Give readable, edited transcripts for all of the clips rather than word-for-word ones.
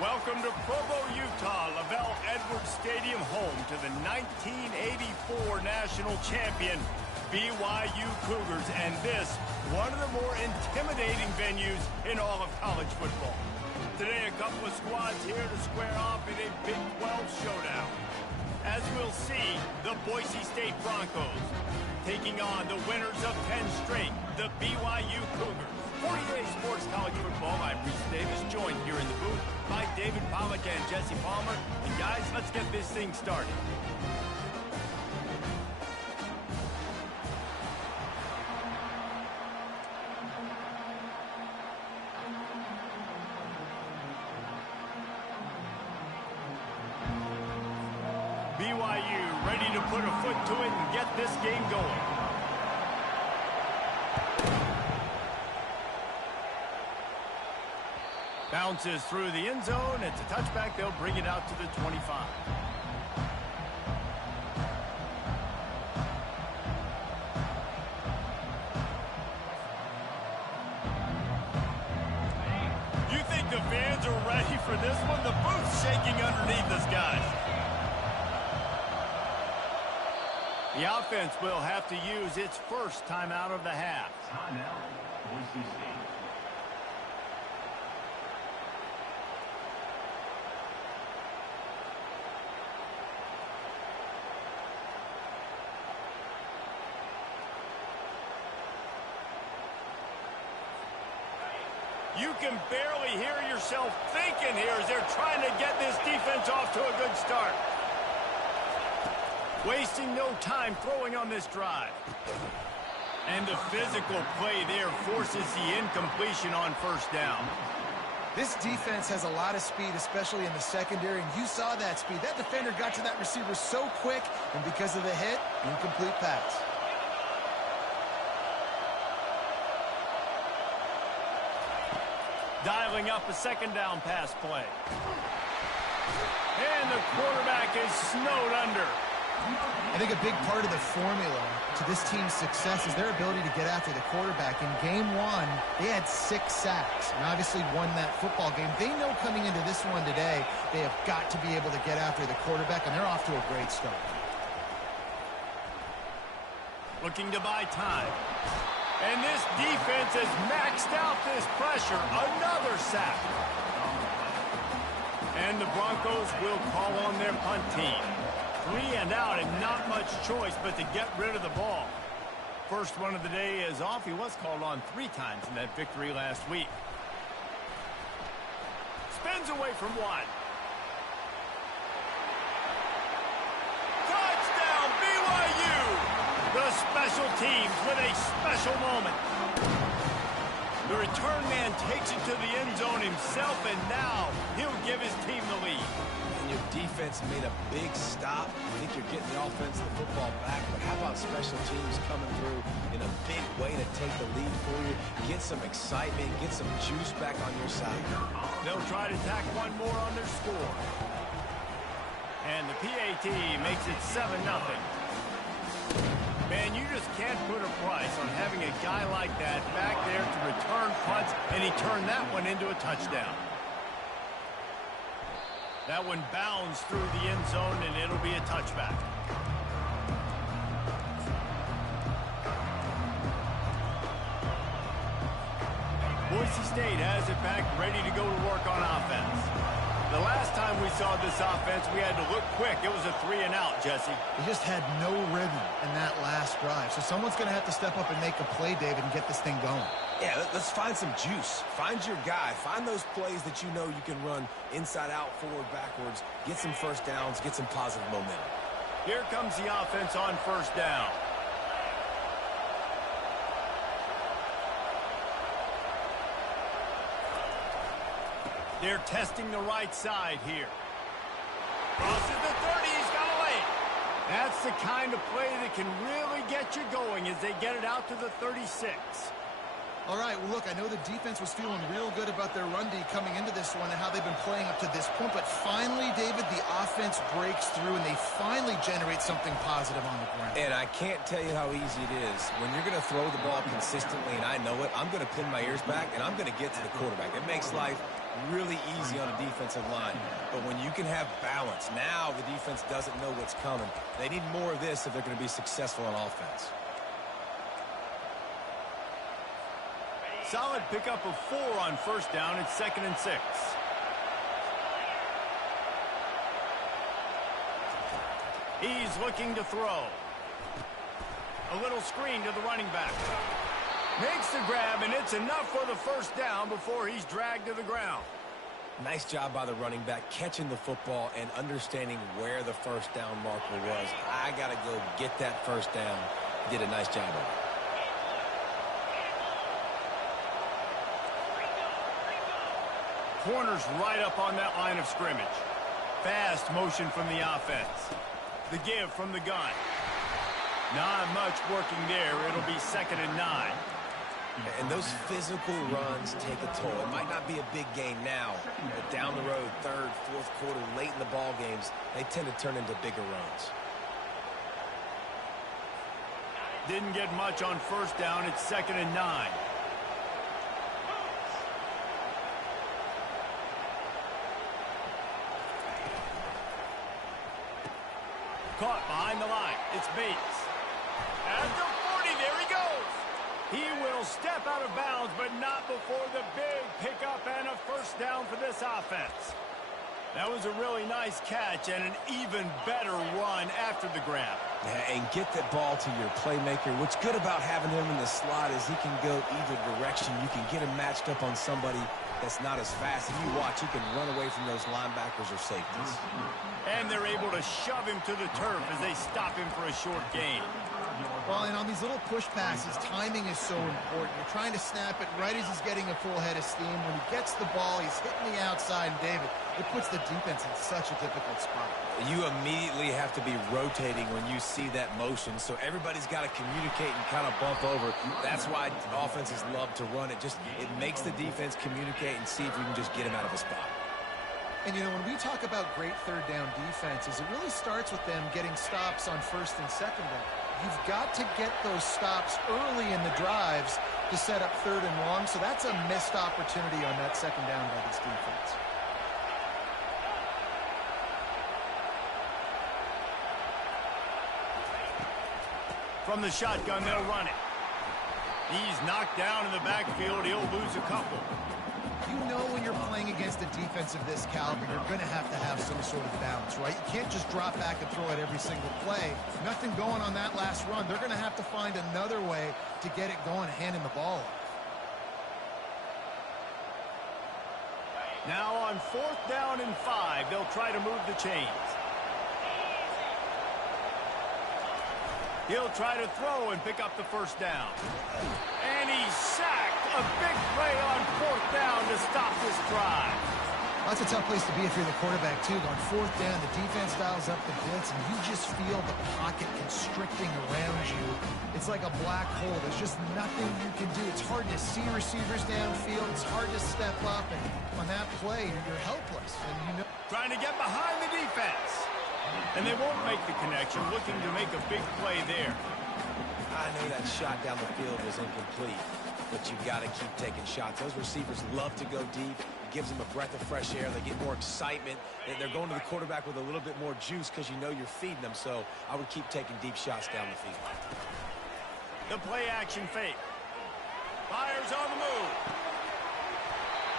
Welcome to Provo, Utah, Lavelle Edwards Stadium, home to the 1984 national champion BYU Cougars, and this, one of the more intimidating venues in all of college football. Today, a couple of squads here to square off in a Big 12 showdown. As we'll see, the Boise State Broncos taking on the winners of 10 straight, the BYU Cougars. 48 Sports College Football, I'm Reese Davis, joined here in the booth by David Pollack and Jesse Palmer. And guys, let's get this thing started. BYU ready to put a foot to it and get this game going. Bounces through the end zone. It's a touchback. They'll bring it out to the 25. You think the fans are ready for this one? The booth's shaking underneath us, guys. The offense will have to use its first timeout of the half. Timeout, Boise State. You can barely hear yourself thinking here as they're trying to get this defense off to a good start. Wasting no time throwing on this drive. And the physical play there forces the incompletion on first down. This defense has a lot of speed, especially in the secondary, and you saw that speed. That defender got to that receiver so quick, and because of the hit, incomplete pass. Dialing up a second down pass play. And the quarterback is snowed under. I think a big part of the formula to this team's success is their ability to get after the quarterback. In game one, they had 6 sacks and obviously won that football game. They know coming into this one today, they have got to be able to get after the quarterback, and they're off to a great start. Looking to buy time. And this defense has maxed out this pressure. Another sack. And the Broncos will call on their punt team. 3 and out, and not much choice but to get rid of the ball. First one of the day is off. He was called on 3 times in that victory last week. Spins away from one. Touchdown, BYU! The special teams with a special moment. The return man takes it to the end zone himself, and now he'll give his team the lead. And your defense made a big stop. I think you're getting the offense the football back, but how about special teams coming through in a big way to take the lead for you, get some excitement, get some juice back on your side. They'll try to tack one more on their score. And the PAT makes it 7-0. Man, you just can't put a price on having a guy like that back there to return punts, and he turned that one into a touchdown. That one bounds through the end zone, and it'll be a touchback. Boise State has it back, ready to go to work on offense. The last time we saw this offense, we had to look quick. It was a 3 and out, Jesse. They just had no rhythm in that last drive. So someone's going to have to step up and make a play, David, and get this thing going. Yeah, let's find some juice. Find your guy. Find those plays that you know you can run inside out, forward, backwards. Get some first downs. Get some positive momentum. Here comes the offense on first down. They're testing the right side here. Crosses the 30, he's got a lane. That's the kind of play that can really get you going as they get it out to the 36. All right, well, look, I know the defense was feeling real good about their run D coming into this one and how they've been playing up to this point, but finally, David, the offense breaks through and they finally generate something positive on the ground. And I can't tell you how easy it is. When you're going to throw the ball consistently, and I know it, I'm going to pin my ears back and I'm going to get to the quarterback. It makes life really easy on a defensive line. But when you can have balance, now the defense doesn't know what's coming. They need more of this if they're going to be successful on offense. Solid pickup of 4 on first down. It's 2nd and 6. He's looking to throw. A little screen to the running back. Makes the grab, and it's enough for the first down before he's dragged to the ground. Nice job by the running back catching the football and understanding where the first down marker was. I got to go get that first down. Did a nice job of it. Corner's right up on that line of scrimmage. Fast motion from the offense. The give from the gun. Not much working there. It'll be 2nd and 9. And those physical runs take a toll. It might not be a big game now, but down the road, 3rd, 4th quarter, late in the ball games, they tend to turn into bigger runs. Didn't get much on first down. It's 2nd and 9. Caught behind the line. It's Bates. At the 40, there he goes. He will step out of bounds, but not before the big pickup and a first down for this offense. That was a really nice catch and an even better run after the grab. Yeah, and get that ball to your playmaker. What's good about having him in the slot is he can go either direction. You can get him matched up on somebody that's not as fast. If you watch, he can run away from those linebackers or safeties. And they're able to shove him to the turf as they stop him for a short gain. Well, and on these little push passes, timing is so important. You're trying to snap it right as he's getting a full head of steam. When he gets the ball, he's hitting the outside, and David, it puts the defense in such a difficult spot. You immediately have to be rotating when you see that motion, so everybody's got to communicate and kind of bump over. That's why offenses love to run it. It makes the defense communicate and see if you can just get him out of a spot. And, you know, when we talk about great third down defenses, it really starts with them getting stops on first and second down. You've got to get those stops early in the drives to set up 3rd and long, so that's a missed opportunity on that second down by this defense. From the shotgun, they'll run it. He's knocked down in the backfield. He'll lose a couple. You know when you're playing against a defense of this caliber, you're going to have some sort of balance, right? You can't just drop back and throw it every single play. Nothing going on that last run. They're going to have to find another way to get it going, handing the ball off. Now on 4th down and 5, they'll try to move the chains. He'll try to throw and pick up the first down. And he's sacked. A big play on 4th down to stop this drive. That's a tough place to be if you're the quarterback, too. On 4th down, the defense dials up the blitz, and you just feel the pocket constricting around you. It's like a black hole. There's just nothing you can do. It's hard to see receivers downfield. It's hard to step up, and on that play, you're helpless. And you know, trying to get behind the defense. And they won't make the connection, looking to make a big play there. I know that shot down the field was incomplete, but you've got to keep taking shots. Those receivers love to go deep. It gives them a breath of fresh air. They get more excitement. They're going to the quarterback with a little bit more juice because you know you're feeding them. So I would keep taking deep shots down the field. The play action fake. Fires on the move.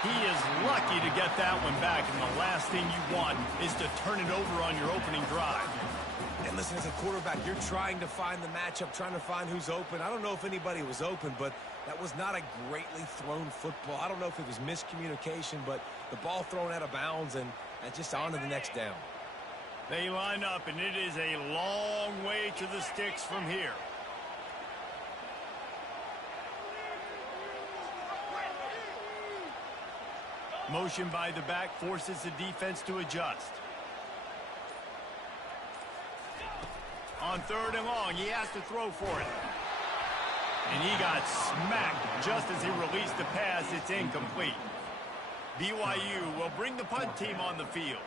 He is lucky to get that one back, and the last thing you want is to turn it over on your opening drive. And listen, as a quarterback, you're trying to find the matchup, trying to find who's open. I don't know if anybody was open, but that was not a greatly thrown football. I don't know if it was miscommunication, but the ball thrown out of bounds and just on to the next down. They line up, and it is a long way to the sticks from here. Motion by the back forces the defense to adjust. On 3rd and long, he has to throw for it. And he got smacked just as he released the pass. It's incomplete. BYU will bring the punt team on the field.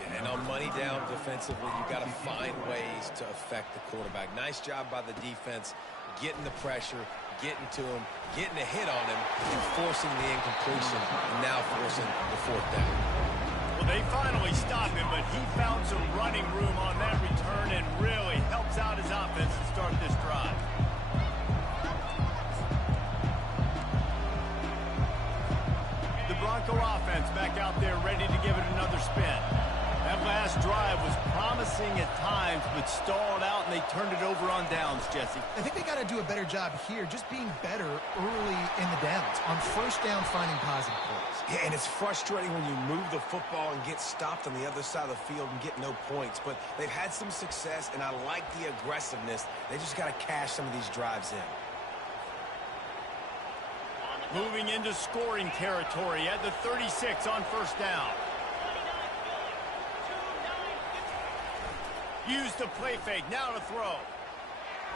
Yeah, and on money down defensively, you've got to find ways to affect the quarterback. Nice job by the defense, getting the pressure, getting to him, getting a hit on him, and forcing the incompletion, and now forcing the 4th down. Well, they finally stopped him, but he found some running room on that return and really helps out his offense to start this drive. The Bronco offense back out there ready to give it another spin. That last drive was promising at times, but stalled out, and they turned it over on downs, Jesse. I think they got to do a better job here, just being better early in the downs. On 1st down, finding positive plays. Yeah, and it's frustrating when you move the football and get stopped on the other side of the field and get no points. But they've had some success, and I like the aggressiveness. They just got to cash some of these drives in. Moving into scoring territory at the 36 on 1st down. Use the play fake, now to throw.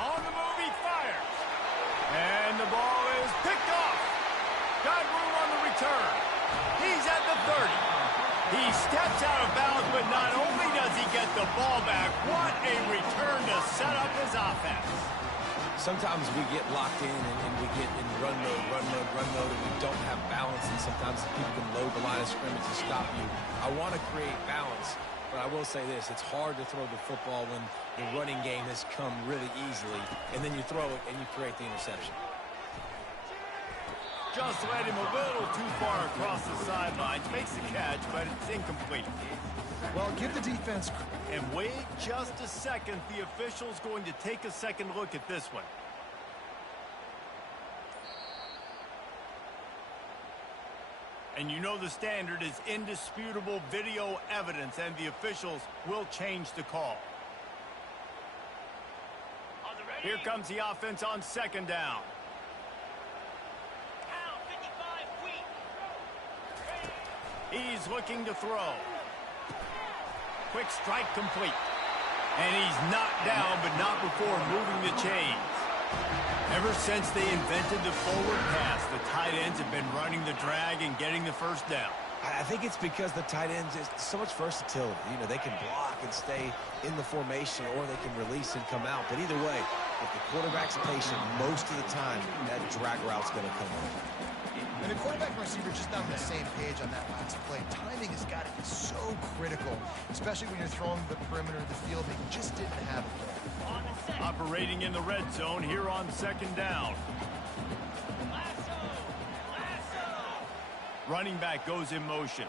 On the move, he fires. And the ball is picked off. Got room on the return. He's at the 30. He steps out of bounds, but not only does he get the ball back, what a return to set up his offense. Sometimes we get locked in and we get in run mode, and we don't have balance, and sometimes people can load the line of scrimmage to stop you. I want to create balance. But I will say this, it's hard to throw the football when the running game has come really easily, and then you throw it and you create the interception. Just led him a little too far across the sidelines. Makes the catch, but it's incomplete. Well, give the defense... And wait just a second. The official's going to take a second look at this one. And you know the standard is indisputable video evidence, and the officials will change the call. Here comes the offense on 2nd down. He's looking to throw. Quick strike complete. And he's knocked down, but not before moving the chains. Ever since they invented the forward pass, the tight ends have been running the drag and getting the 1st down. I think it's because the tight ends is so much versatility. You know, they can block and stay in the formation, or they can release and come out. But either way, if the quarterback's patient, most of the time, that drag route's going to come in. And the quarterback and receiver just not on the same page on that last play. Timing has got to be so critical, especially when you're throwing the perimeter of the field. They just didn't have it there. Operating in the red zone here on 2nd down. Running back goes in motion.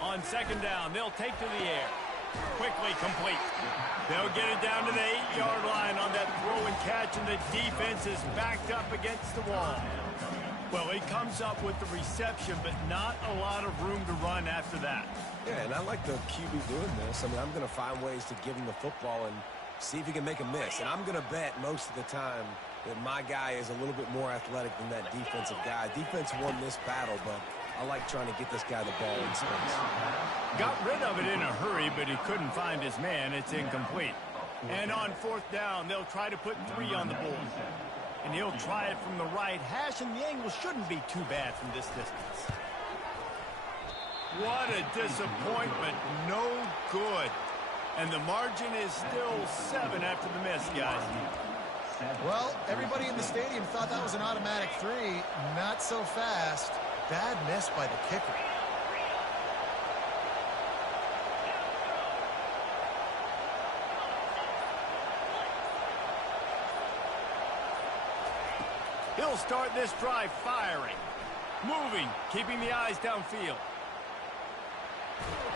On 2nd down, they'll take to the air. Quickly complete. They'll get it down to the 8-yard line on that throw and catch, and the defense is backed up against the wall. Well, he comes up with the reception, but not a lot of room to run after that. Yeah, and I like the QB doing this. I mean, I'm going to find ways to give him the football and see if he can make a miss. And I'm going to bet most of the time that my guy is a little bit more athletic than that defensive guy. Defense won this battle, but I like trying to get this guy the ball in space. Got rid of it in a hurry, but he couldn't find his man. It's incomplete. And on 4th down, they'll try to put 3 on the board. And he'll try it from the right hash, and the angle shouldn't be too bad from this distance. What a disappointment. No good. And the margin is still 7 after the miss, guys. Well, everybody in the stadium thought that was an automatic 3. Not so fast. Bad miss by the kicker. He'll start this drive firing. Moving, keeping the eyes downfield.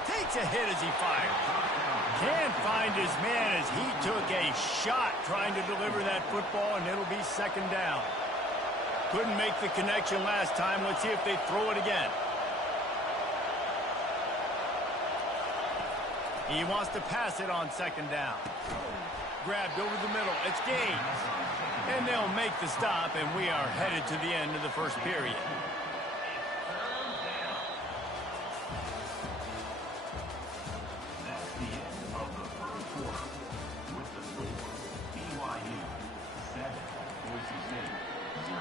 Takes a hit as he fires. Can't find his man as he took a shot trying to deliver that football, and it'll be 2nd down. Couldn't make the connection last time. Let's see if they throw it again. He wants to pass it on 2nd down. Grabbed over the middle. It's gained. And they'll make the stop, and we are headed to the end of the 1st period. That's the end of the 1st quarter. With the score, BYU 7, Boise State 0.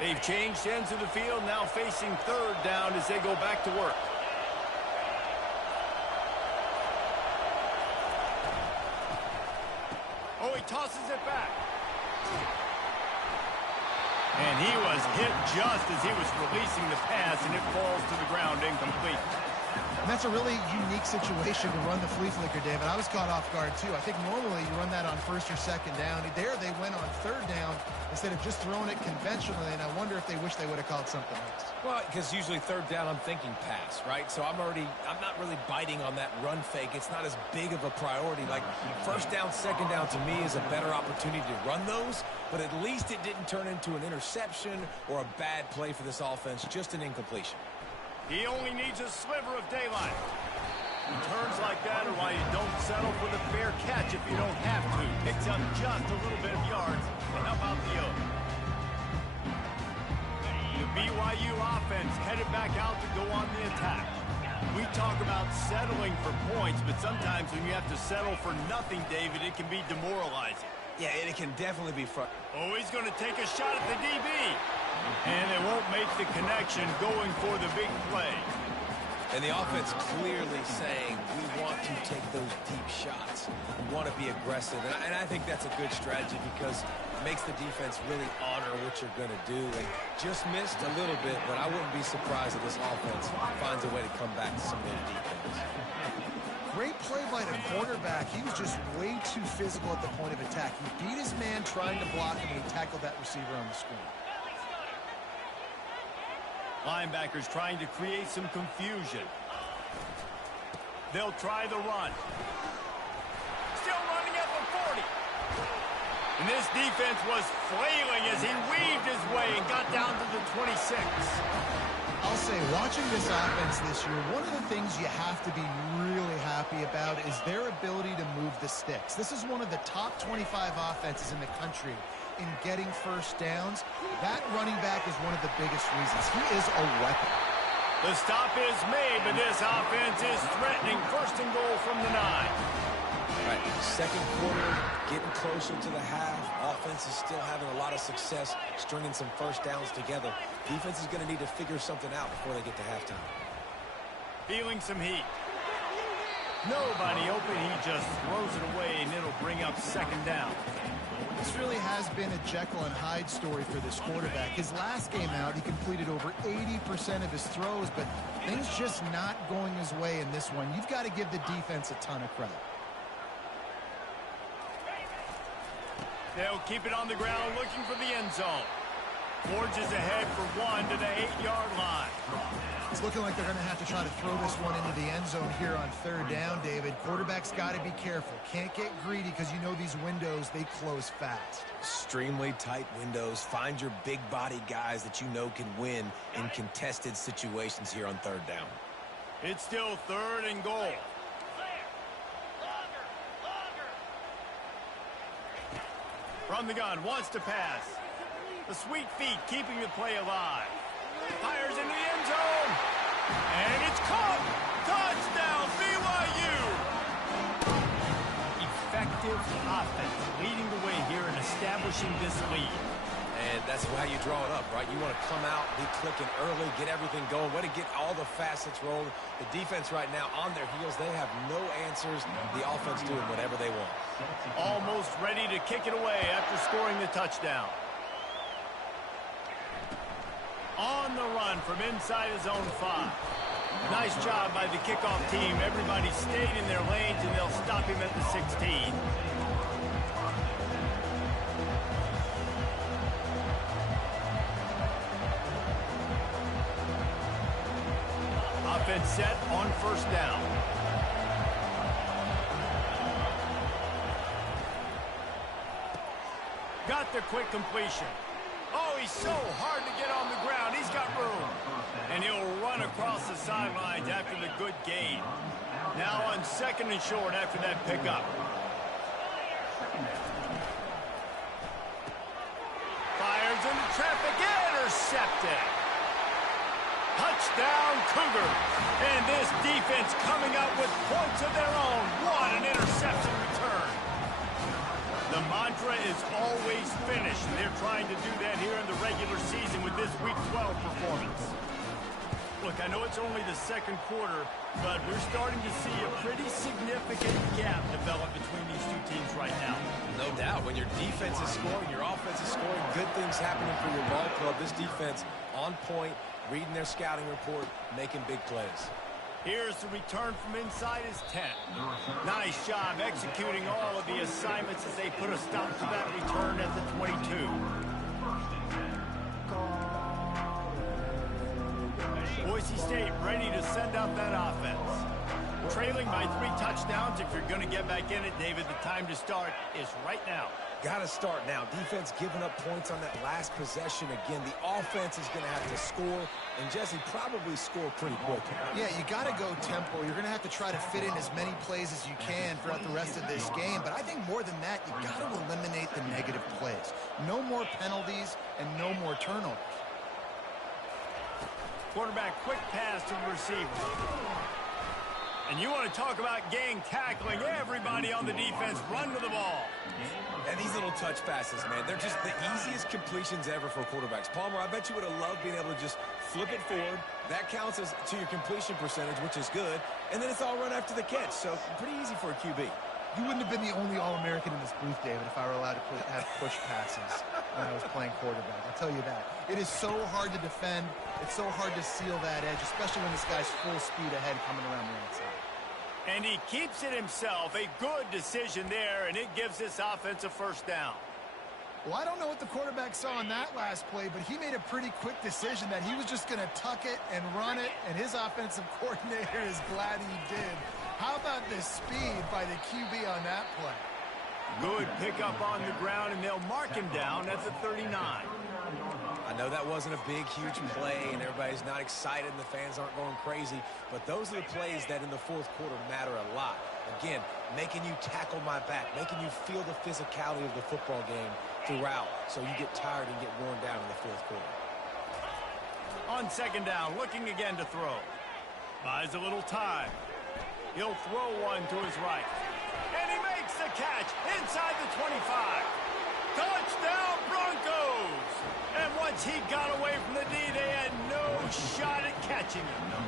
They've changed ends of the field, now facing 3rd down as they go back to work. Oh, he tosses it back. And he was hit just as he was releasing the pass, and it falls to the ground incomplete. And that's a really unique situation to run the flea flicker, David. I was caught off guard, too. I think normally you run that on first or second down. There they went on third down instead of just throwing it conventionally, and I wonder if they wish they would have called something else. Well, because usually third down, I'm thinking pass, right? So I'm not really biting on that run fake. It's not as big of a priority. Like first down, second down to me is a better opportunity to run those, but at least it didn't turn into an interception or a bad play for this offense, just an incompletion. He only needs a sliver of daylight. Returns like that are why you don't settle for the fair catch if you don't have to. Picks up just a little bit of yards to help out the other. The BYU offense headed back out to go on the attack. We talk about settling for points, but sometimes when you have to settle for nothing, David, it can be demoralizing. Yeah, and it can definitely be frustrating. Oh, he's going to take a shot at the DB. And they won't make the connection going for the big play. And the offense clearly saying, we want to take those deep shots. We want to be aggressive. And I think that's a good strategy because it makes the defense really honor what you're going to do. And just missed a little bit, but I wouldn't be surprised if this offense finds a way to come back to some of their defense. Great play by the quarterback. He was just way too physical at the point of attack. He beat his man trying to block him, and he tackled that receiver on the screen. Linebackers trying to create some confusion. They'll try the run. Still running at the 40. And this defense was flailing as he weaved his way and got down to the 26. I'll say, watching this offense this year, one of the things you have to be really happy about is their ability to move the sticks. This is one of the top 25 offenses in the country in getting first downs. That running back is one of the biggest reasons. He is a weapon. The stop is made, but this offense is threatening. First and goal from the 9. Right, second quarter, getting closer to the half. Offense is still having a lot of success stringing some first downs together. Defense is going to need to figure something out before they get to halftime. Feeling some heat. Nobody open. He just throws it away, and it'll bring up second down. This really has been a Jekyll and Hyde story for this quarterback. His last game out, he completed over 80% of his throws, but things just not going his way in this one. You've got to give the defense a ton of credit. They'll keep it on the ground looking for the end zone. Forges ahead for one to the 8-yard line. It's looking like they're going to have to try to throw this one into the end zone here on third down, David. Quarterback's got to be careful. Can't get greedy because you know these windows, they close fast. Extremely tight windows. Find your big body guys that you know can win in contested situations here on third down. It's still third and goal. From the gun, wants to pass. The sweet feet keeping the play alive. Fires into the end zone. And it's caught. Touchdown, BYU. Effective offense leading the way here and establishing this lead. And that's how you draw it up, right? You want to come out, be clicking early, get everything going, way to get all the facets rolled. The defense right now on their heels, they have no answers. The offense doing whatever they want. Almost ready to kick it away after scoring the touchdown. On the run from inside his own 5. Nice job by the kickoff team. Everybody stayed in their lanes, and they'll stop him at the 16. Offense set on first down. Got the quick completion. Oh, he's so hard to get on the ground. He's got room. And he'll run across the sidelines after the good gain. Now on second and short after that pickup. Fires into traffic. Intercepted. Touchdown, Cougar. And this defense coming up with points of their own. What an interception return. The mantra is always finish. They're trying to do that here in the regular season with this Week 12 performance. Look, I know it's only the second quarter, but we're starting to see a pretty significant gap develop between these two teams right now. No doubt. when your defense is scoring, your offense is scoring, good things happening for your ball club. This defense on point, reading their scouting report, making big plays. Here's the return from inside his 10. Nice job executing all of the assignments as they put a stop to that return at the 22. Boise State ready to send out that offense. Trailing by 3 touchdowns. If you're going to get back in it, David, the time to start is right now. Got to start now. Defense giving up points on that last possession. Again, the offense is going to have to score, and Jesse probably score pretty quick. Yeah, you got to go tempo. You're going to have to try to fit in as many plays as you can throughout the rest of this game. But I think more than that, you got to eliminate the negative plays. No more penalties and no more turnovers. Quarterback quick pass to the receiver. And you want to talk about gang tackling. Everybody on the defense run to the ball. And these little touch passes, man, they're just the easiest completions ever for quarterbacks. Palmer, I bet you would have loved being able to just flip it forward. That counts as to your completion percentage, which is good. And then it's all run after the catch. So pretty easy for a QB. You wouldn't have been the only All-American in this booth, David, if I were allowed to have push passes when I was playing quarterback. I'll tell you that. It is so hard to defend. It's so hard to seal that edge, especially when this guy's full speed ahead coming around the outside. And he keeps it himself. A good decision there, and it gives this offense a first down. Well, I don't know what the quarterback saw on that last play, but he made a pretty quick decision that he was just going to tuck it and run it, and his offensive coordinator is glad he did. How about the speed by the QB on that play? Good pickup on the ground, and they'll mark him down at the 39. I know that wasn't a big, huge play, and everybody's not excited, and the fans aren't going crazy, but those are the plays that in the fourth quarter matter a lot. Again, making you tackle my back, making you feel the physicality of the football game throughout, so you get tired and get worn down in the fourth quarter. On second down, looking again to throw. Buys a little time. He'll throw one to his right. And he makes the catch inside the 25. Touchdown, Broncos! And once he got away from the D, they had no shot at catching him.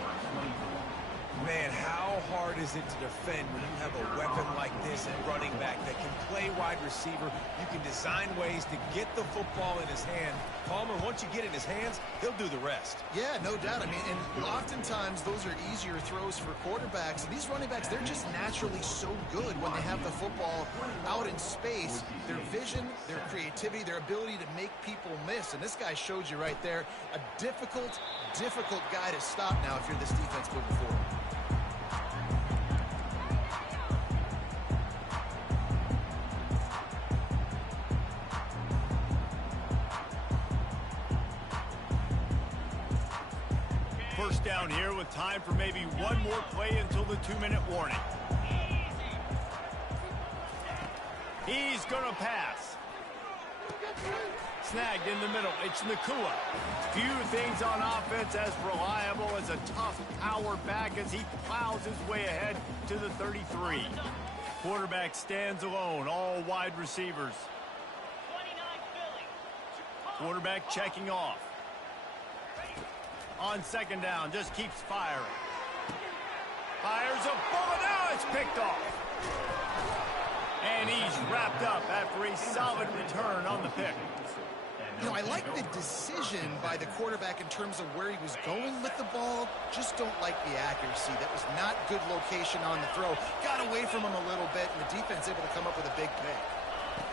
Man, how hard is it to defend when you have a weapon like this at running back that can play wide receiver? You can design ways to get the football in his hand. Palmer, once you get it in his hands, he'll do the rest. Yeah, no doubt. I mean, and oftentimes those are easier throws for quarterbacks. And these running backs, they're just naturally so good when they have the football out in space. Their vision, their creativity, their ability to make people miss. And this guy showed you right there, a difficult guy to stop now if you're this defense moving forward. First down here with time for maybe one more play until the 2-minute warning. He's going to pass. Snagged in the middle. It's Nakua. Few things on offense as reliable as a tough power back as he plows his way ahead to the 33. Quarterback stands alone, all wide receivers. Quarterback checking off. On second down, just keeps firing. Fires a bullet. Now it's picked off. And he's wrapped up after a solid return on the pick. You know, I like the decision by the quarterback in terms of where he was going with the ball. Just don't like the accuracy. That was not good location on the throw. Got away from him a little bit, and the defense able to come up with a big pick.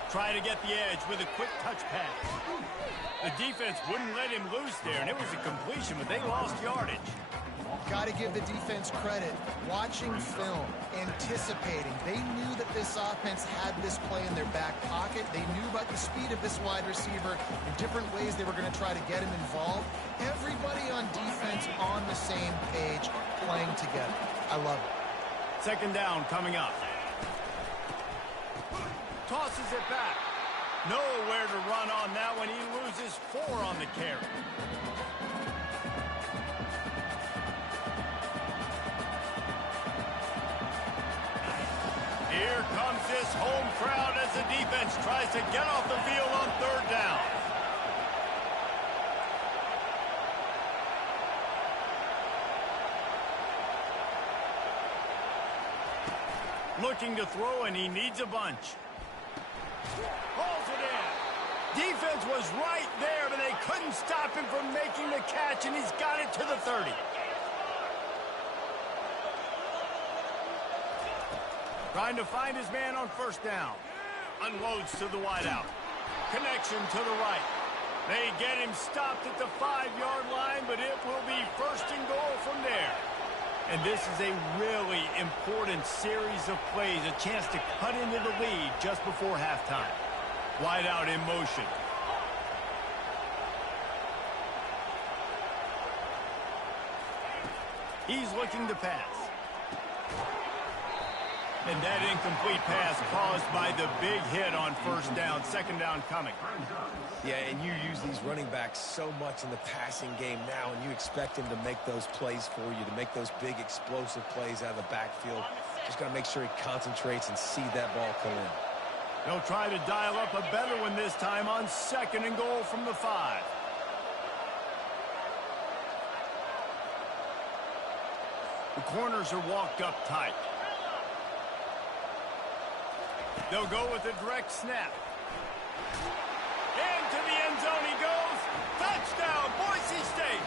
Try to get the edge with a quick touch pass. The defense wouldn't let him loose there, and it was a completion, but they lost yardage. Got to give the defense credit. Watching film, anticipating. They knew that this offense had this play in their back pocket. They knew about the speed of this wide receiver and different ways they were going to try to get him involved. Everybody on defense on the same page, playing together. I love it. Second down coming up. Tosses it back. Nowhere to run on that one. He loses 4 on the carry. Here comes this home crowd as the defense tries to get off the field on third down. Looking to throw, and he needs a bunch. Hauls it in. Defense was right there, but they couldn't stop him from making the catch, and he's got it to the 30. Trying to find his man on first down. Unloads to the wideout. Connection to the right. They get him stopped at the 5-yard line, but it will be first and goal from there. And this is a really important series of plays, a chance to cut into the lead just before halftime. Wideout in motion. He's looking to pass. And that incomplete pass caused by the big hit on first down. Second down coming. Yeah, and you use these running backs so much in the passing game now, and you expect him to make those plays for you, to make those big explosive plays out of the backfield. Just got to make sure he concentrates and see that ball come in. They'll try to dial up a better one this time on second and goal from the 5. The corners are walked up tight. They'll go with a direct snap. Into the end zone he goes. Touchdown, Boise State.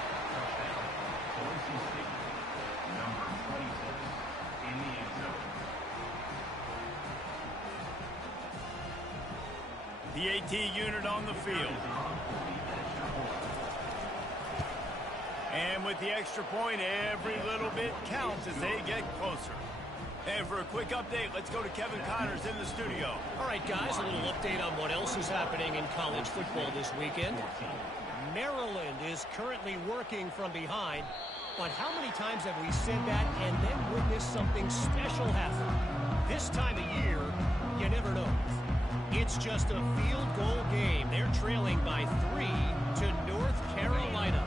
Boise State, number 26 in the end zone. The AT unit on the field. And with the extra point, every little bit counts as they get closer. And for a quick update, let's go to Kevin Connors in the studio. All right, guys, a little update on what else is happening in college football this weekend. Maryland is currently working from behind, but how many times have we said that and then witnessed something special happen? This time of year, you never know. It's just a field goal game. They're trailing by 3 to North Carolina.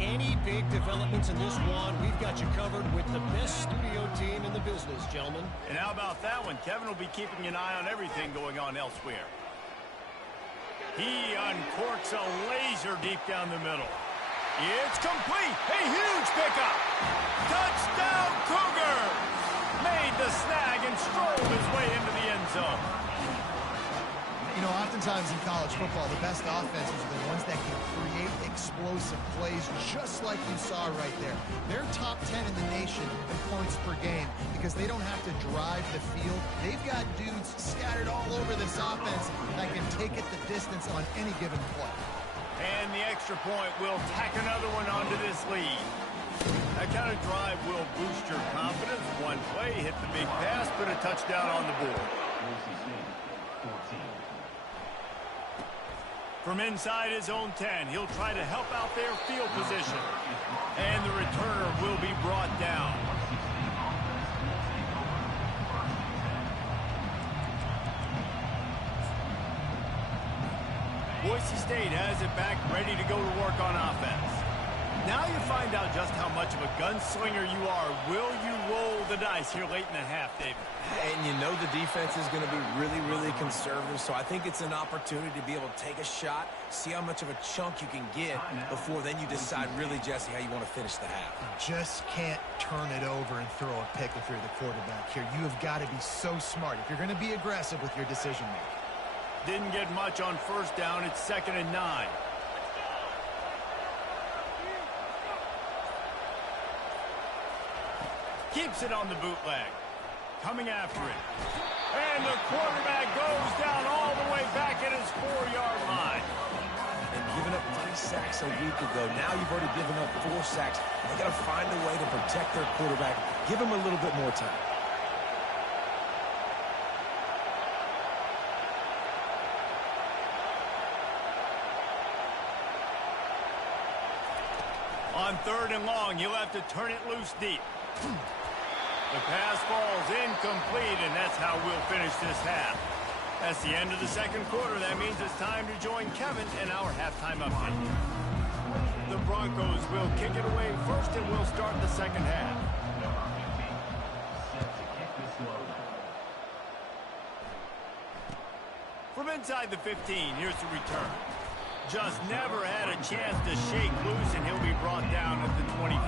Any big developments in this one, we've got you covered with the best studio team in the business, gentlemen. And how about that one? Kevin will be keeping an eye on everything going on elsewhere. He uncorks a laser deep down the middle. It's complete. A huge pickup. Touchdown, Cougars! Made the snag and strolled his way into the end zone. You know, oftentimes in college football, the best offenses are the ones that can create explosive plays just like you saw right there. They're top 10 in the nation in points per game because they don't have to drive the field. They've got dudes scattered all over this offense that can take it the distance on any given play. And the extra point will tack another one onto this lead. That kind of drive will boost your confidence. One play, hit the big pass, put a touchdown on the board. Boise State, 14. From inside his own 10, he'll try to help out their field position. And the returner will be brought down. Boise State has it back, ready to go to work on offense. Now you find out just how much of a gunslinger you are. Will you roll the dice here late in the half, David? And you know the defense is going to be really, really conservative, so I think it's an opportunity to be able to take a shot, see how much of a chunk you can get before then you decide really, Jesse, how you want to finish the half. Just can't turn it over and throw a pick if you're the quarterback here. You have got to be so smart if you're going to be aggressive with your decision making. Didn't get much on first down. It's 2nd and 9. Keeps it on the bootleg. Coming after it. And the quarterback goes down all the way back at his 4-yard line. And giving up 3 sacks a week ago. Now you've already given up 4 sacks. They got to find a way to protect their quarterback. Give him a little bit more time. On 3rd and long, he'll have to turn it loose deep. The pass falls incomplete, and that's how we'll finish this half. That's the end of the second quarter. That means it's time to join Kevin in our halftime update. The Broncos will kick it away first, and we'll start the second half. From inside the 15, here's the return. Just never had a chance to shake loose, and he'll be brought down at the 24.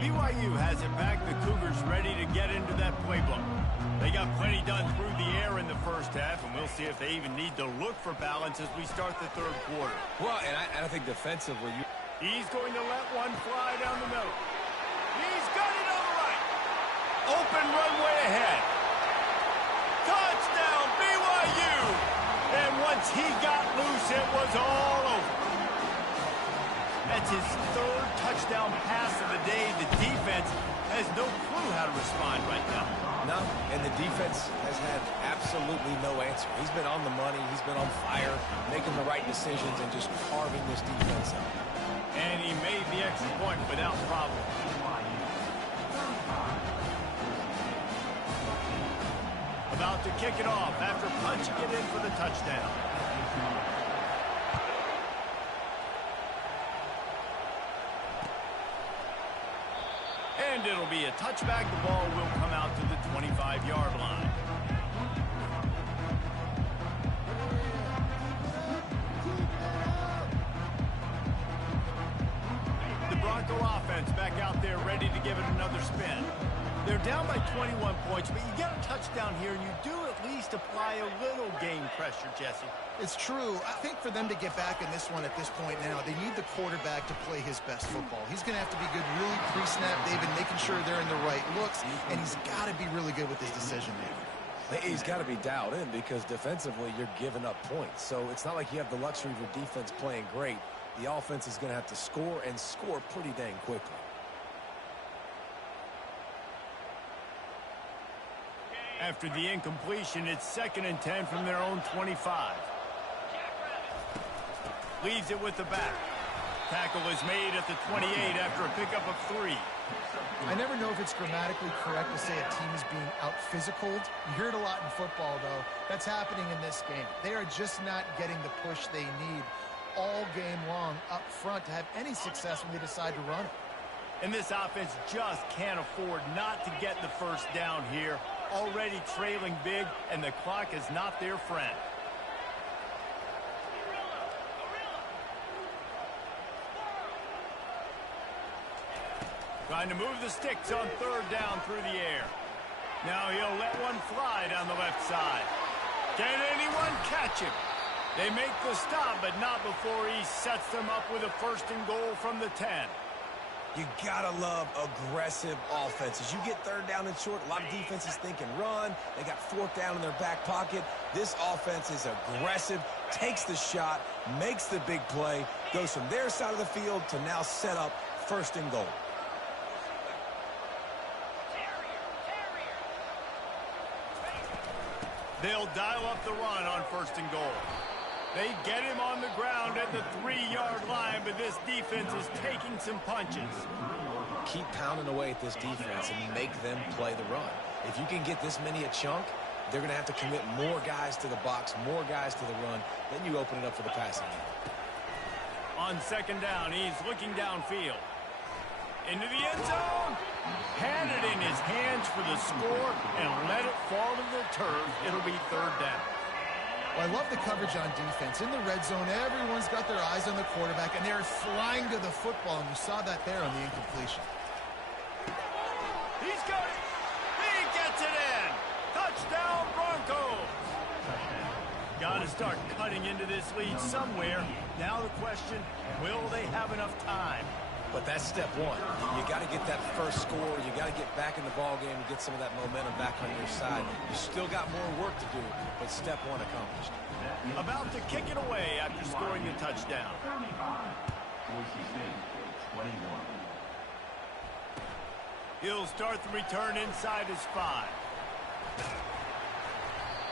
BYU has it back. The Cougars ready to to get into that playbook. They got plenty done through the air in the first half, and we'll see if they even need to look for balance as we start the third quarter. Well, and I think defensively, he's going to let one fly down the middle. He's got it on the right. Open runway ahead. Touchdown, BYU! And once he got loose, it was all over. That's his third touchdown pass of the day. The defense has no clue how to respond right now. No, and the defense has had absolutely no answer. He's been on the money. He's been on fire, making the right decisions and just carving this defense up. And he made the extra point without problem. About to kick it off after punching it in for the touchdown. And it'll be a touchback. The ball will come out to the 25-yard line. The Bronco offense back out there ready to give it another spin. They're down by 21 points, but you get a touchdown here, and you do at least apply a little game pressure, Jesse. It's true. I think for them to get back in this one at this point now, they need the quarterback to play his best football. He's going to have to be good really pre-snap, David, making sure they're in the right looks, and he's got to be really good with his decision-making. He's got to be dialed in because defensively you're giving up points. So it's not like you have the luxury of your defense playing great. The offense is going to have to score and score pretty dang quickly. After the incompletion, it's 2nd and 10 from their own 25. Leaves it with the back. Tackle is made at the 28 after a pickup of 3. I never know if it's grammatically correct to say a team is being out-physicaled. You hear it a lot in football, though. That's happening in this game. They are just not getting the push they need all game long up front to have any success when they decide to run it. And this offense just can't afford not to get the first down here. Already trailing big, and the clock is not their friend. Trying to move the sticks on 3rd down through the air. Now he'll let one fly down the left side. Can anyone catch him? They make the stop, but not before he sets them up with a 1st and goal from the 10. You gotta love aggressive offenses. You get 3rd down and short, a lot of defenses thinking run. They got 4th down in their back pocket. This offense is aggressive, takes the shot, makes the big play, goes from their side of the field to now set up 1st and goal. They'll dial up the run on 1st and goal. They get him on the ground at the 3-yard line, but this defense is taking some punches. Keep pounding away at this defense and make them play the run. If you can get this many a chunk, they're going to have to commit more guys to the box, more guys to the run. Then you open it up for the passing game. On 2nd down, he's looking downfield. Into the end zone. Had it in his hands for the score and let it fall to the turf. It'll be 3rd down. Well, I love the coverage on defense. In the red zone, everyone's got their eyes on the quarterback, and they're flying to the football, and you saw that there on the incompletion. He's got it. He gets it in. Touchdown, Broncos. Got to start cutting into this lead somewhere. Now the question, will they have enough time? But that's step one. You got to get that first score. You got to get back in the ball game and get some of that momentum back on your side. You still got more work to do, but step one accomplished. About to kick it away after scoring the touchdown. Boise State, 21. He'll start the return inside his 5.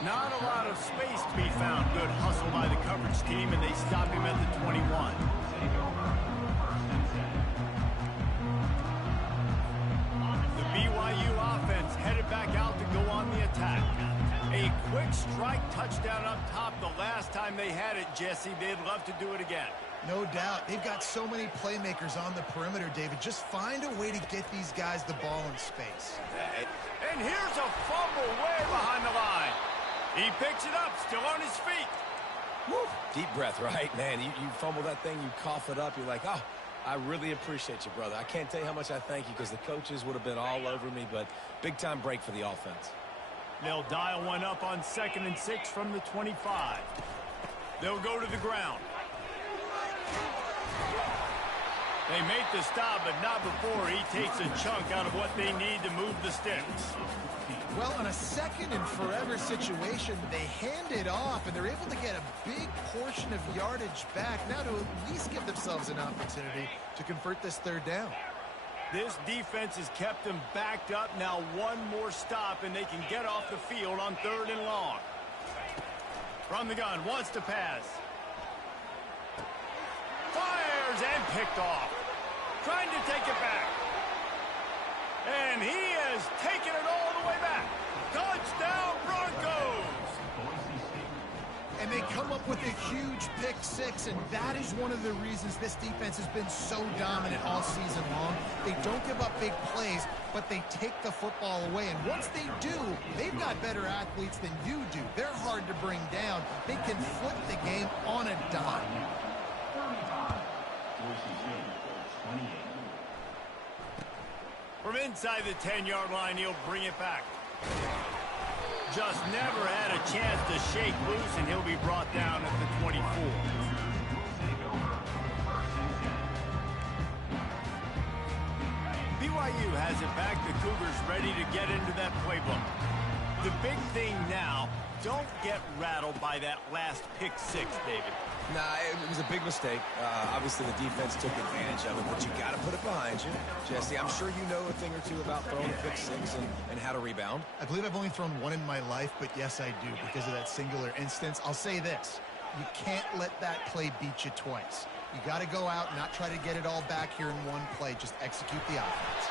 Not a lot of space to be found. Good hustle by the coverage team, and they stop him at the 21. BYU offense headed back out to go on the attack. A quick strike touchdown up top the last time they had it, Jesse. They'd love to do it again. No doubt. They've got so many playmakers on the perimeter, David. Just find a way to get these guys the ball in space. And here's a fumble way behind the line. He picks it up, still on his feet. Woo. Deep breath, right? Man, you fumble that thing, you cough it up, you're like, oh, I really appreciate you, brother. I can't tell you how much I thank you because the coaches would have been all over me, but big-time break for the offense. They'll dial one up on 2nd and 6 from the 25. They'll go to the ground. They make the stop, but not before he takes a chunk out of what they need to move the sticks. Well, on a 2nd and forever situation, they hand it off, and they're able to get a big portion of yardage back now to at least give themselves an opportunity to convert this 3rd down. This defense has kept them backed up. Now one more stop, and they can get off the field on 3rd and long. From the gun, wants to pass. Fires and picked off. Trying to take it back. And he has taken it all the way back. Touchdown, Broncos! And they come up with a huge pick 6, and that is one of the reasons this defense has been so dominant all season long. They don't give up big plays, but they take the football away. And once they do, they've got better athletes than you do. They're hard to bring down. They can flip the game on a dime. From inside the 10-yard line, he'll bring it back. Just never had a chance to shake loose, and he'll be brought down at the 24. BYU has it back. The Cougars ready to get into that playbook. The big thing now, don't get rattled by that last pick 6, David. Nah, it was a big mistake. Obviously, the defense took advantage of it, but you got to put it behind you. Jesse, I'm sure you know a thing or two about throwing a pick 6 and how to rebound. I believe I've only thrown one in my life, but yes, I do because of that singular instance. I'll say this. You can't let that play beat you twice. You got to go out and not try to get it all back here in one play. Just execute the offense.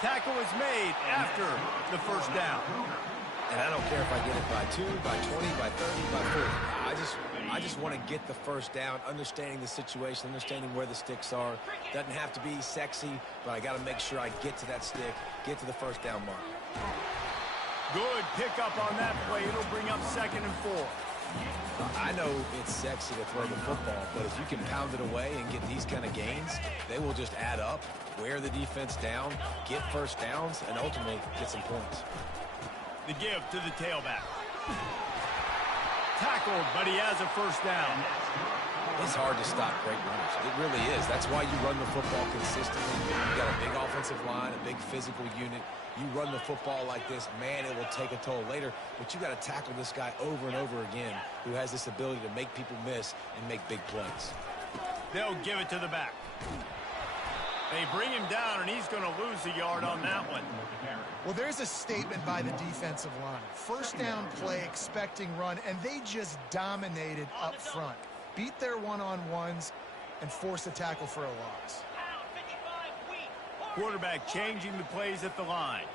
Tackle is made after the 1st down. And I don't care if I get it by 2, by 20, by 30, by 40. I just want to get the 1st down, understanding the situation, understanding where the sticks are. Doesn't have to be sexy, but I got to make sure I get to that stick, get to the 1st down mark. Good pickup on that play. It'll bring up 2nd and 4. I know it's sexy to throw the football, but if you can pound it away and get these kind of gains, they will just add up, wear the defense down, get 1st downs, and ultimately get some points. The give to the tailback. Tackled, but he has a 1st down. It's hard to stop great runners. It really is. That's why you run the football consistently. You got a big offensive line, a big physical unit. You run the football like this, man, it will take a toll later. But you got to tackle this guy over and over again who has this ability to make people miss and make big plays. They'll give it to the back. They bring him down, and he's going to lose a yard on that one. Well, there's a statement by the defensive line. 1st down play, expecting run, and they just dominated up front. Beat their one-on-ones and force a tackle for a loss. Quarterback changing the plays at the line.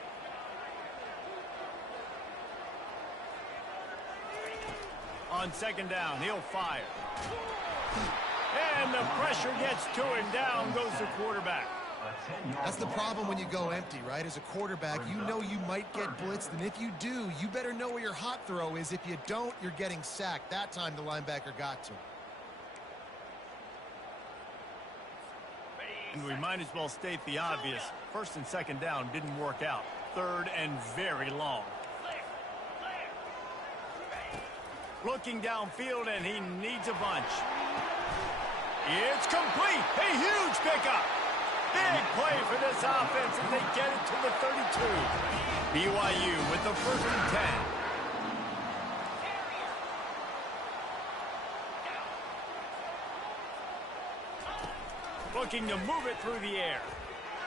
On 2nd down, he'll fire. And the pressure gets to him. Down goes the quarterback. That's the problem when you go empty, right? As a quarterback, you know you might get blitzed, and if you do, you better know where your hot throw is. If you don't, you're getting sacked. That time the linebacker got to him. And we might as well state the obvious. 1st and 2nd down didn't work out. 3rd and very long. Looking downfield, and he needs a bunch. It's complete. A huge pickup. Big play for this offense as they get it to the 32. BYU with the 1st and 10. Looking to move it through the air.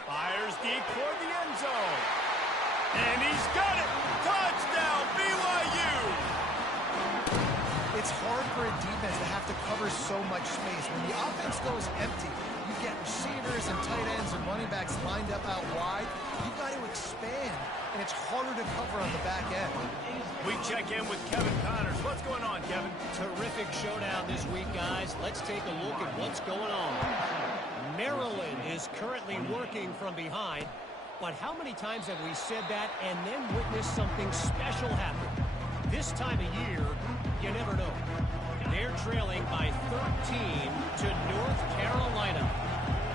Fires deep toward the end zone. And he's got it. Touchdown, BYU. It's hard for a defense to have to cover so much space. When the offense goes empty, you get receivers and tight ends and running backs lined up out wide. You've got to expand, and it's harder to cover on the back end. We check in with Kevin Connors. What's going on, Kevin? Terrific showdown this week, guys. Let's take a look at what's going on. Maryland is currently working from behind, but how many times have we said that and then witnessed something special happen? This time of year, you never know. They're trailing by 13 to North Carolina.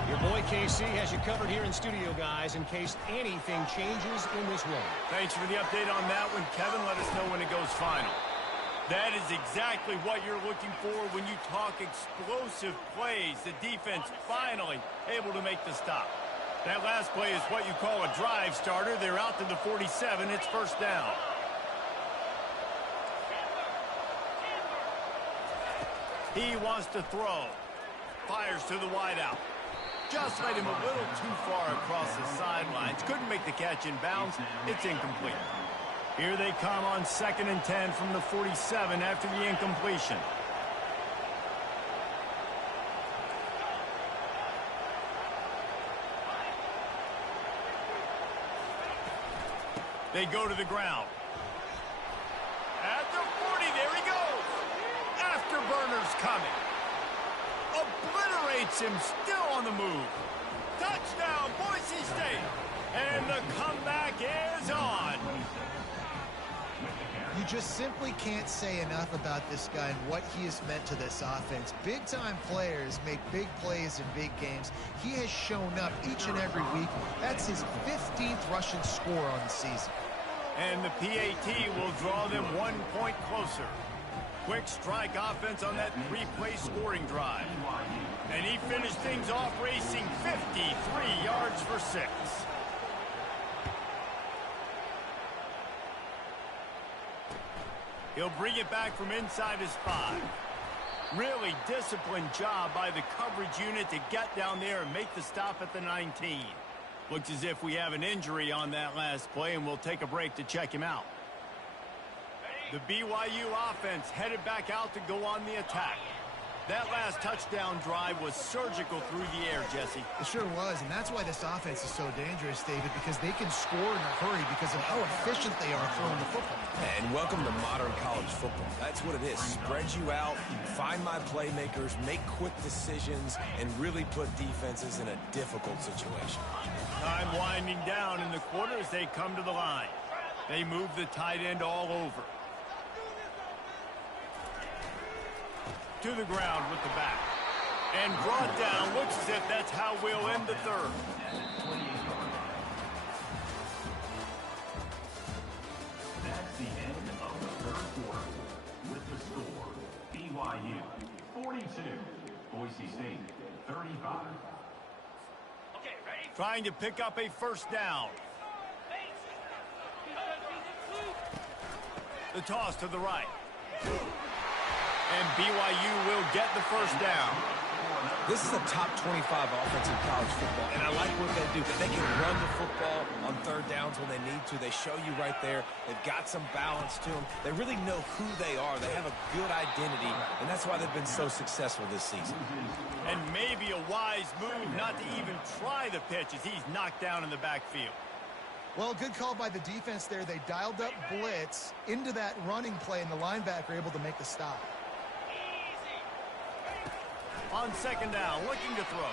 Your boy KC has you covered here in studio, guys, in case anything changes in this one. Thanks for the update on that one, Kevin. Let us know when it goes final. That is exactly what you're looking for when you talk explosive plays. The defense finally able to make the stop. That last play is what you call a drive starter. They're out to the 47. It's first down. He wants to throw. Fires to the wideout. Just led him a little too far across the sidelines. Couldn't make the catch in bounds. It's incomplete. Here they come on 2nd and 10 from the 47 after the incompletion. They go to the ground. At the 40, there he goes. Afterburner's coming. Obliterates him, still on the move. Touchdown, Boise State. And the comeback is on. You just simply can't say enough about this guy and what he has meant to this offense. Big-time players make big plays in big games. He has shown up each and every week. That's his 15th rushing score on the season. And the PAT will draw them 1 point closer. Quick strike offense on that 3-play scoring drive. And he finished things off racing 53 yards for 6. He'll bring it back from inside his 5. Really disciplined job by the coverage unit to get down there and make the stop at the 19. Looks as if we have an injury on that last play, and we'll take a break to check him out. The BYU offense headed back out to go on the attack. That last touchdown drive was surgical through the air, Jesse. It sure was, and that's why this offense is so dangerous, David, because they can score in a hurry because of how efficient they are throwing the football. And welcome to modern college football. That's what it is. Spread you out, find my playmakers, make quick decisions, and really put defenses in a difficult situation. Time winding down in the quarter as they come to the line. They move the tight end all over. To the ground with the back. And brought down. Looks as if that's how we'll end the third. That's the end of the third quarter. With the score, BYU 42, Boise State 35. Trying to pick up a first down. The toss to the right. And BYU will get the first down. This is a top 25 offense in college football, and I like what they do. They can run the football on third downs when they need to. They show you right there. They've got some balance to them. They really know who they are. They have a good identity, and that's why they've been so successful this season. And maybe a wise move not to even try the pitch as he's knocked down in the backfield. Well, good call by the defense there. They dialed up blitz into that running play, and the linebacker able to make the stop. On second down, looking to throw.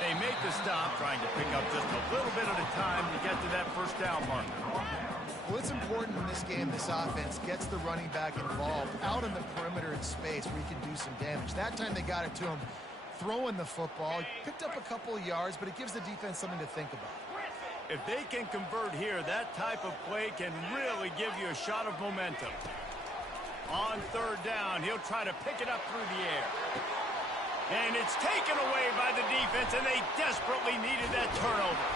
They make the stop, trying to pick up just a little bit at a time to get to that first down marker. Well, it's important in this game this offense gets the running back involved out in the perimeter in space where he can do some damage. That time they got it to him throwing the football. He picked up a couple of yards, but it gives the defense something to think about. If they can convert here, that type of play can really give you a shot of momentum. On third down, he'll try to pick it up through the air. And it's taken away by the defense, and they desperately needed that turnover.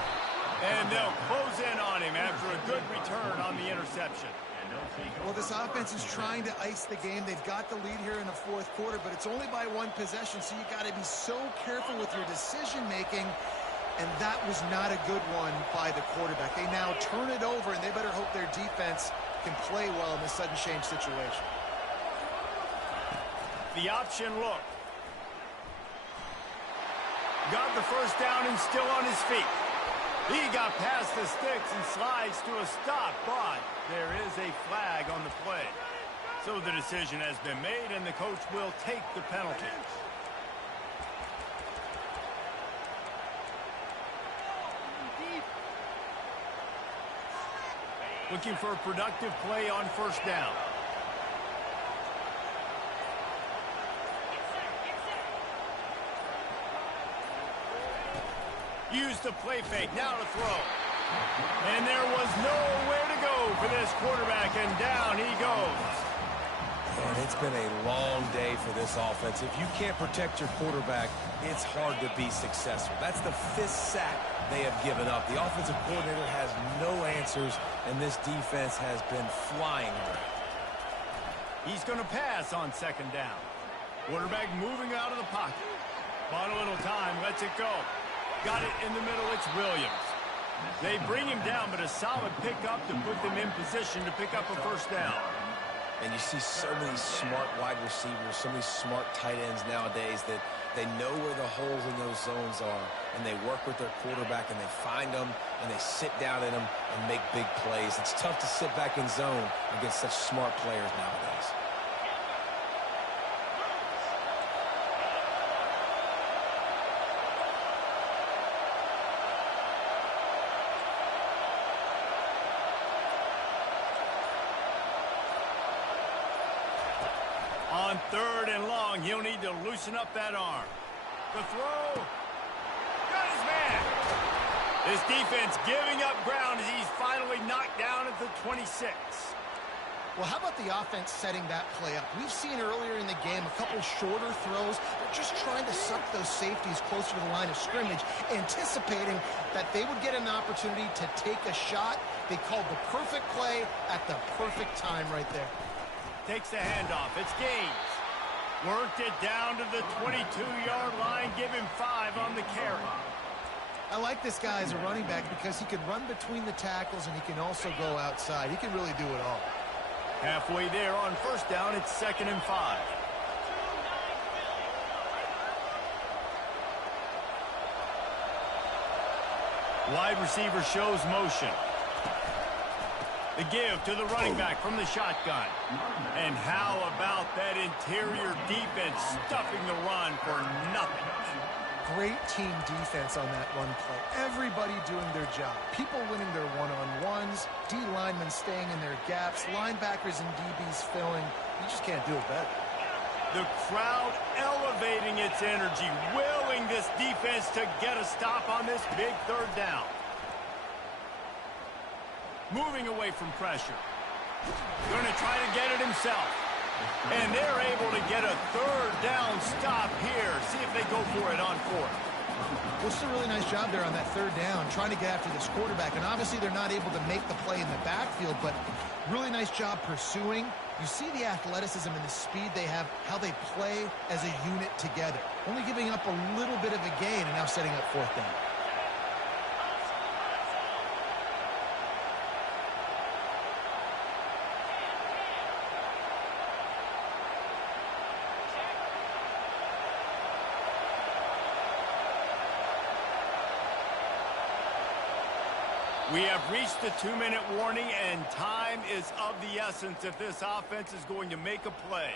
And they'll close in on him after a good return on the interception. Well, this offense is trying to ice the game. They've got the lead here in the fourth quarter, but it's only by 1 possession, so you got to be so careful with your decision-making. And that was not a good one by the quarterback. They now turn it over, and they better hope their defense can play well in this sudden change situation. The option look. Got the first down and still on his feet. He got past the sticks and slides to a stop, but there is a flag on the play. So the decision has been made, and the coach will take the penalty. Looking for a productive play on first down. Use the play fake, now to throw. And there was nowhere to go for this quarterback, and down he goes. And it's been a long day for this offense. If you can't protect your quarterback, it's hard to be successful. That's the 5th sack they have given up. The offensive coordinator has no answers, and this defense has been flying around. He's going to pass on 2nd down. Quarterback moving out of the pocket. Bought a little time, lets it go. Got it in the middle, it's Williams. They bring him down, but a solid pickup to put them in position to pick up a 1st down. And you see so many smart wide receivers, so many smart tight ends nowadays that they know where the holes in those zones are, and they work with their quarterback, and they find them, and they sit down in them and make big plays. It's tough to sit back in zone against such smart players nowadays. On 3rd and long, he'll need to loosen up that arm. The throw. Got his man. This defense giving up ground as he's finally knocked down at the 26. Well, how about the offense setting that play up? We've seen earlier in the game a couple shorter throws. They're just trying to suck those safeties closer to the line of scrimmage, anticipating that they would get an opportunity to take a shot. They called the perfect play at the perfect time right there. Takes the handoff. It's Gaines. Worked it down to the 22-yard line. Give him 5 on the carry. I like this guy as a running back because he can run between the tackles and he can also go outside. He can really do it all. Halfway there on 1st down, it's 2nd and 5. Wide receiver shows motion. The give to the running back from the shotgun. And how about that interior defense stuffing the run for nothing? Great team defense on that run play. Everybody doing their job. People winning their one-on-ones, D linemen staying in their gaps, linebackers and DBs filling. You just can't do it better. The crowd elevating its energy, willing this defense to get a stop on this big 3rd down. Moving away from pressure. Going to try to get it himself. And they're able to get a 3rd down stop here. See if they go for it on 4th. Well, it's a really nice job there on that 3rd down, trying to get after this quarterback. And obviously they're not able to make the play in the backfield, but really nice job pursuing. You see the athleticism and the speed they have, how they play as a unit together. Only giving up a little bit of a gain and now setting up 4th down. We have reached the 2-minute warning, and time is of the essence if this offense is going to make a play.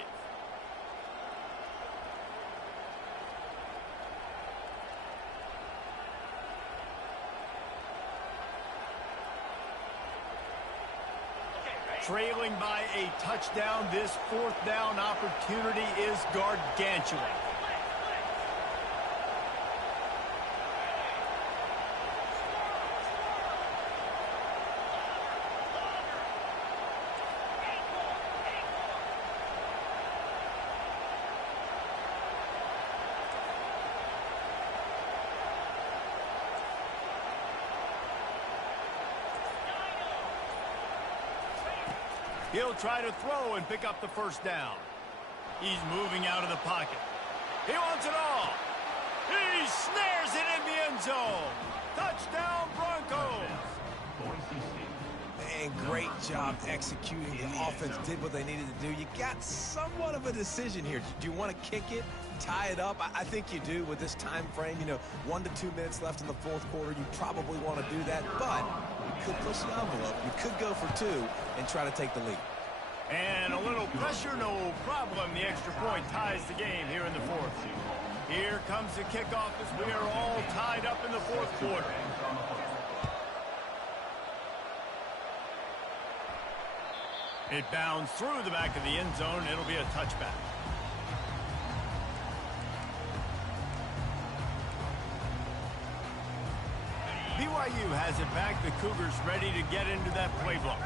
Trailing by a touchdown, this 4th down opportunity is gargantuan. He'll try to throw and pick up the 1st down. He's moving out of the pocket. He wants it all. He snares it in the end zone. Touchdown, Broncos. Man, great job executing. The offense did what they needed to do. You got somewhat of a decision here. Do you want to kick it, tie it up? I think you do with this time frame. 1 to 2 minutes left in the 4th quarter. You probably want to do that, but you could push the envelope. You could go for 2 and try to take the lead. And a little pressure, no problem. The extra point ties the game here in the 4th. Here comes the kickoff as we are all tied up in the 4th quarter. It bounds through the back of the end zone. It'll be a touchback. BYU has it back. The Cougars ready to get into that playbook.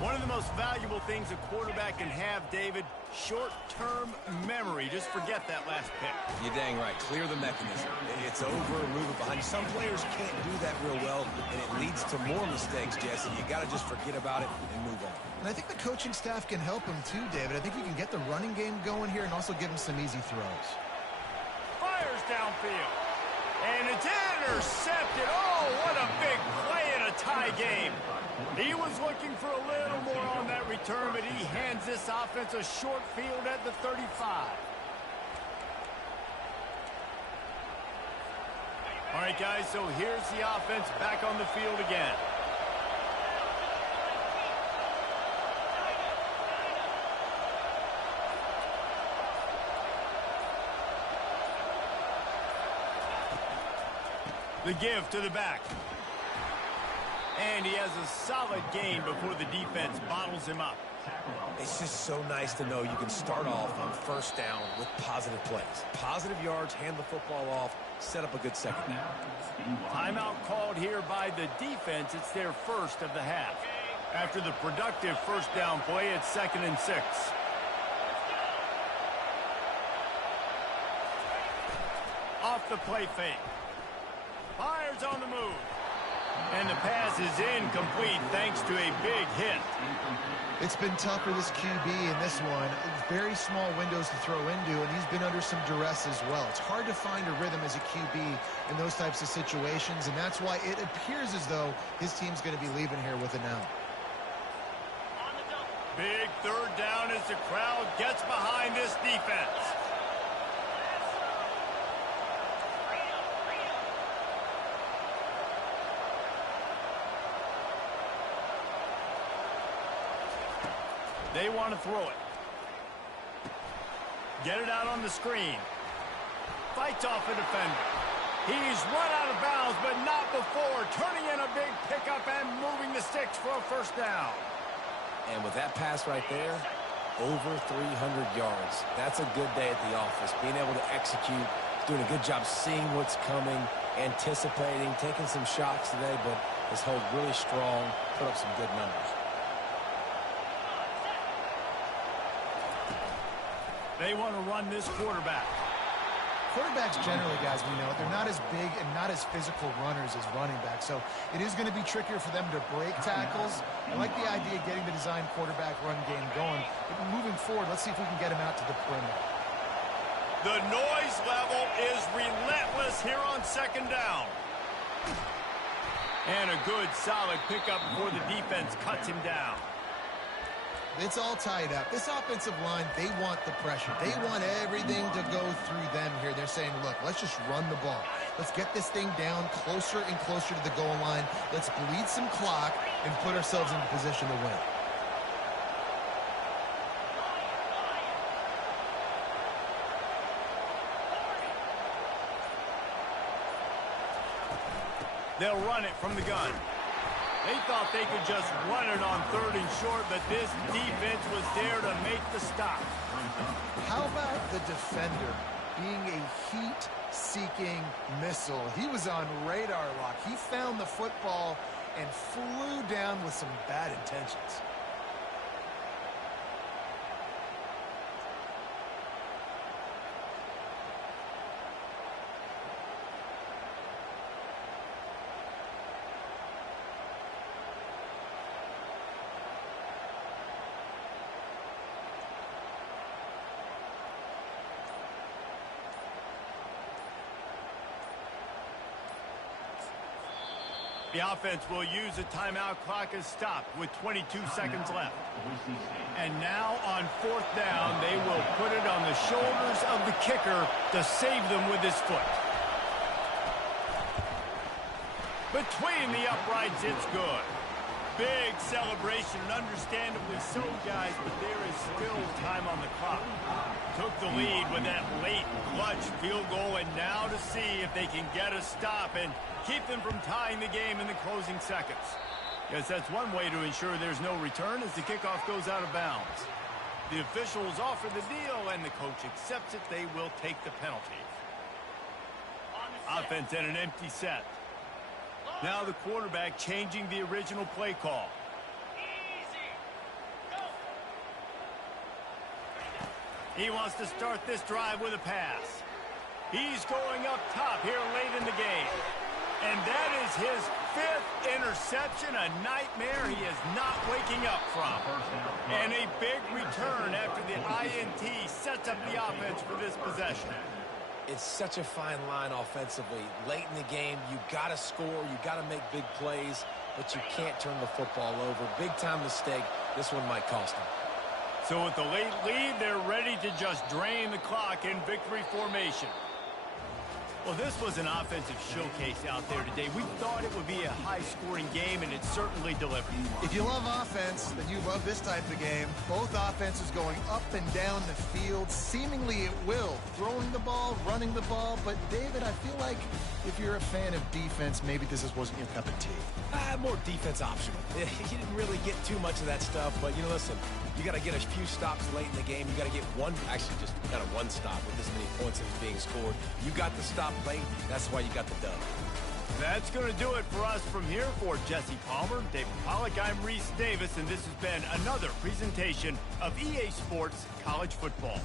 One of the most valuable things a quarterback can have, David, short-term memory. Just forget that last pick. You're dang right. Clear the mechanism. It's over, move it behind you. Some players can't do that real well, and it leads to more mistakes, Jesse. You got to just forget about it and move on. And I think the coaching staff can help him too, David. I think you can get the running game going here and also give him some easy throws. Fires downfield. And it's intercepted. Oh, what a big play in a tie game. He was looking for a little more on that return, but he hands this offense a short field at the 35. All right, guys, so here's the offense back on the field again. The give to the back. And he has a solid gain before the defense bottles him up. It's just so nice to know you can start off on first down with positive plays. Positive yards, hand the football off, set up a good second down. Timeout called here by the defense. It's their first of the half. After the productive first down play, it's 2nd and 6. Off the play fake. Fires on the move. And the pass is incomplete thanks to a big hit. It's been tough for this QB in this one. Very small windows to throw into, and he's been under some duress as well. It's hard to find a rhythm as a QB in those types of situations, and that's why it appears as though his team's going to be leaving here with an L. Big third down as the crowd gets behind this defense. They want to throw it. Get it out on the screen. Fights off a defender. He's run out of bounds, but not before. Turning in a big pickup and moving the sticks for a first down. And with that pass right there, over 300 yards. That's a good day at the office. Being able to execute, doing a good job seeing what's coming, anticipating, taking some shots today, but has held really strong, put up some good numbers. They want to run this quarterback. Quarterbacks generally, guys, we know, they're not as big and not as physical runners as running backs, so it is going to be trickier for them to break tackles. I like the idea of getting the design quarterback run game going, but moving forward, let's see if we can get him out to the perimeter. The noise level is relentless here on 2nd down. And a good, solid pickup before the defense cuts him down. It's all tied up. This offensive line, they want the pressure. They want everything to go through them here. They're saying, look, let's just run the ball. Let's get this thing down closer and closer to the goal line. Let's bleed some clock and put ourselves into position to win. They'll run it from the gun. They thought they could just run it on 3rd and short, but this defense was there to make the stop. How about the defender being a heat-seeking missile? He was on radar lock. He found the football and flew down with some bad intentions. The offense will use a timeout. Clock is stopped with 22 seconds left. And now on 4th down, they will put it on the shoulders of the kicker to save them with his foot. Between the uprights, it's good. Big celebration, and understandably so, guys, but there is still time on the clock. Took the lead with that late clutch field goal, and now to see if they can get a stop and keep them from tying the game in the closing seconds. Yes, that's one way to ensure there's no return as the kickoff goes out of bounds. The officials offer the deal, and the coach accepts it. They will take the penalty. Offense in an empty set. Now the quarterback changing the original play call. He wants to start this drive with a pass. He's going up top here late in the game. And that is his 5th interception, a nightmare he is not waking up from. And a big return after the INT sets up the offense for this possession. It's such a fine line offensively. Late in the game, you got to score, you got to make big plays, but you can't turn the football over. Big-time mistake. This one might cost them. So with the late lead, they're ready to just drain the clock in victory formation. Well, this was an offensive showcase out there today. We thought it would be a high-scoring game, and it certainly delivered. If you love offense, then you love this type of game. Both offenses going up and down the field, seemingly at will. Throwing the ball, running the ball. But, David, I feel like if you're a fan of defense, maybe this wasn't your cup of tea. More defense optional. You didn't really get too much of that stuff, but, listen, you got to get a few stops late in the game. You got to get one, actually just kind of one stop with this many points that was being scored. You got the stop late. That's why you got the dub. That's going to do it for us from here. For Jesse Palmer, David Pollack, I'm Reese Davis, and this has been another presentation of EA Sports College Football.